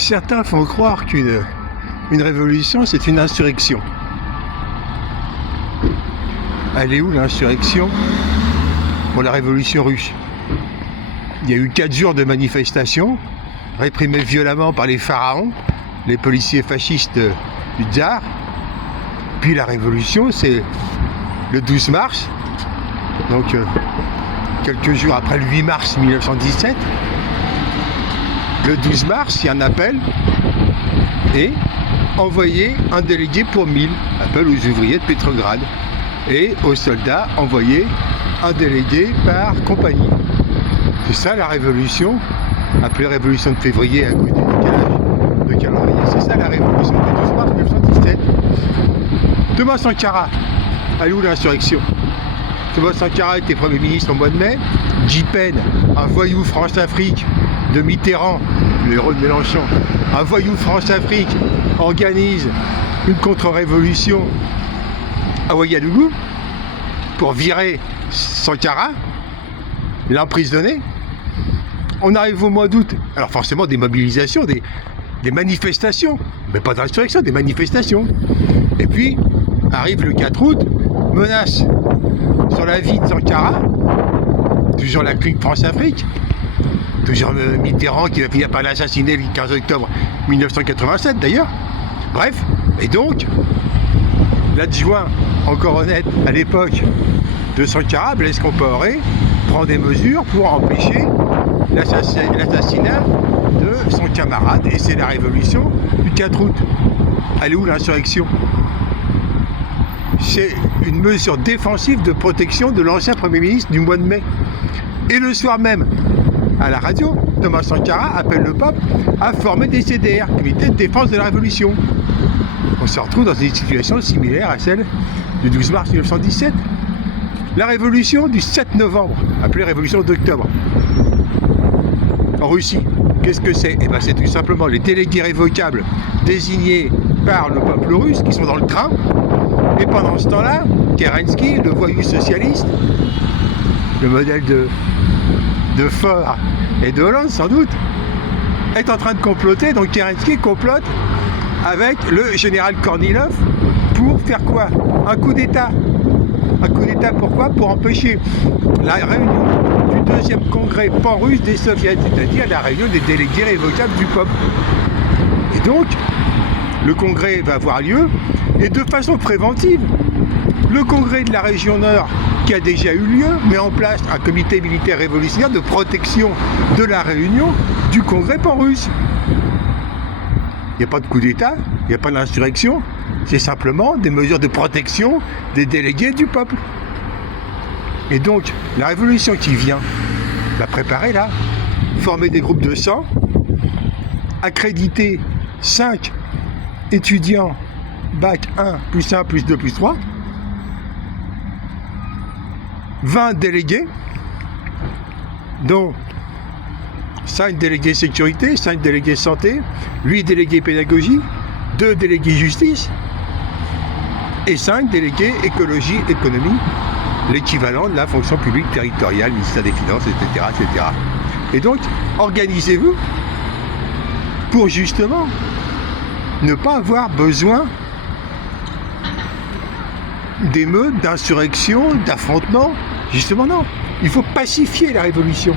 Certains font croire qu'une révolution, c'est une insurrection. Elle est où l'insurrection? Pour la révolution russe. Il y a eu 4 jours de manifestations, réprimées violemment par les pharaons, les policiers fascistes du tsar. Puis la révolution, c'est le 12 mars, donc quelques jours après le 8 mars 1917. Le 12 mars, il y a un appel et envoyer un délégué pour 1000, appel aux ouvriers de Pétrograd, et aux soldats envoyer un délégué par compagnie. C'est ça la révolution, appelée révolution de février à cause du décalage de calendrier. C'est ça la révolution du 12 mars 1917. Thomas Sankara, elle est où l'insurrection? Thomas Sankara était Premier ministre au mois de mai. Guy Pen, un voyou France-Afrique de Mitterrand, le héros de Mélenchon, un voyou France-Afrique, organise une contre-révolution à Ouagadougou pour virer Sankara, l'emprisonner. On arrive au mois d'août, alors forcément des mobilisations, des manifestations, mais pas d'insurrection, des manifestations. Et puis arrive le 4 août, menace sur la vie de Sankara, toujours la clique France-Afrique, toujours Mitterrand qui va finir par l'assassiner le 15 octobre 1987 d'ailleurs. Bref, et donc, l'adjoint encore honnête à l'époque de Sankara, Blaise Compaoré, prend des mesures pour empêcher l'assassinat de son camarade, et c'est la révolution du 4 août. Elle est où l'insurrection? C'est une mesure défensive de protection de l'ancien Premier ministre du mois de mai. Et le soir même, à la radio, Thomas Sankara appelle le peuple à former des CDR, Comité de défense de la Révolution. On se retrouve dans une situation similaire à celle du 12 mars 1917. La révolution du 7 novembre, appelée révolution d'octobre, en Russie, qu'est-ce que c'est? Eh bien, c'est tout simplement les délégués révocables désignés par le peuple russe qui sont dans le train. Et pendant ce temps-là, Kerensky, le voyou socialiste, le modèle de Faure et de Hollande sans doute, est en train de comploter. Donc Kerensky complote avec le général Kornilov pour faire quoi? Un coup d'État. Un coup d'État pourquoi? Pour empêcher la réunion du 2e congrès pan-russe des soviets, c'est-à-dire la réunion des délégués révocables du peuple. Et donc, le congrès va avoir lieu, et de façon préventive, le congrès de la région Nord, qui a déjà eu lieu, met en place un comité militaire révolutionnaire de protection de la réunion du congrès pan-russe. Il n'y a pas de coup d'État, il n'y a pas d'insurrection, c'est simplement des mesures de protection des délégués du peuple. Et donc, la révolution qui vient, la préparer là, former des groupes de 100, accréditer 5 étudiants bac 1, plus 1, plus 2, plus 3, 20 délégués, dont 5 délégués sécurité, 5 délégués santé, 8 délégués pédagogie, 2 délégués justice et 5 délégués écologie, économie, l'équivalent de la fonction publique territoriale, ministère des Finances, etc., etc. Et donc, organisez-vous pour justement ne pas avoir besoin d'émeutes, d'insurrections, d'affrontements. Justement non, il faut pacifier la révolution.